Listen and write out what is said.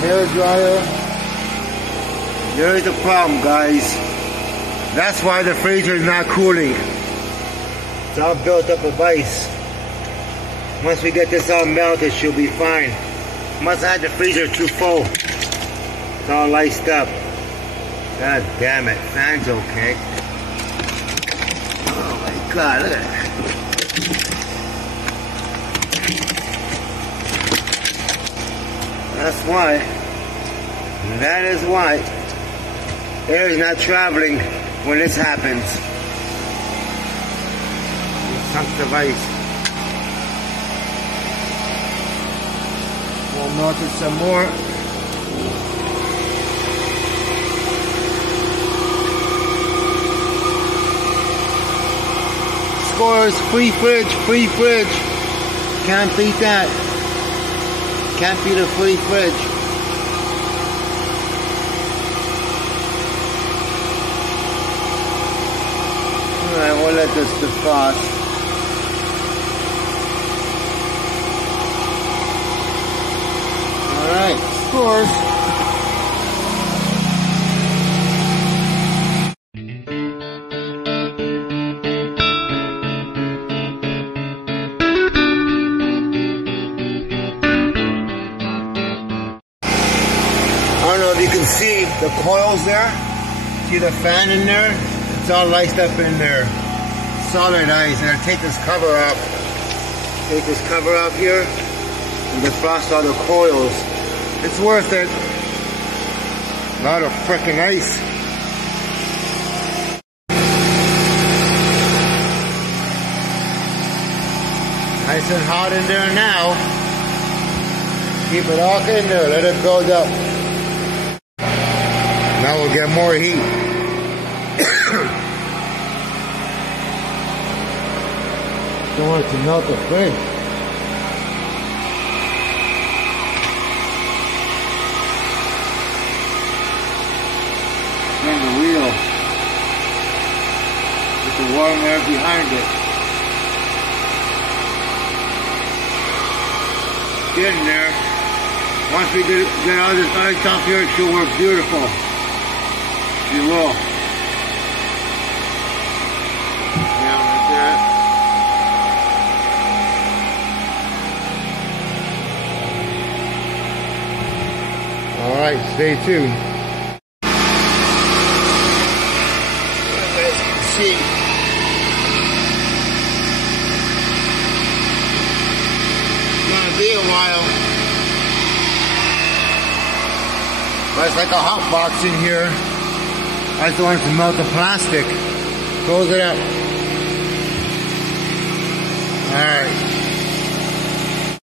hair dryer. There's the problem, guys. That's why the freezer is not cooling. It's all built up of ice. Once we get this all melted, she'll be fine. Must have had the freezer too full. It's all iced up. God damn it. Fan's okay. Oh my God, look at that. That's why. That is why. Air is not traveling when this happens. Chunks of ice. We'll melt it some more. Scores, free fridge, free fridge. Can't beat that. Can't beat a free fridge. Alright, we'll let this defrost. Alright, scores. I don't know if you can see the coils there. See the fan in there? It's all iced up in there. Solid ice. And I take this cover off. Take this cover off here and defrost all the coils. It's worth it. A lot of frickin' ice. Nice and hot in there now. Keep it all in there. Let it build up. Now we'll get more heat. Don't want it to melt the fridge. Turn the wheel. With the warm air behind it. Get in there. Once we get all this ice off here, it should work beautiful. You will. Down right there. Alright, stay tuned. As you can see, it's gonna be a while. But it's like a hot box in here. I just wanted to melt the plastic. Close it up. Alright.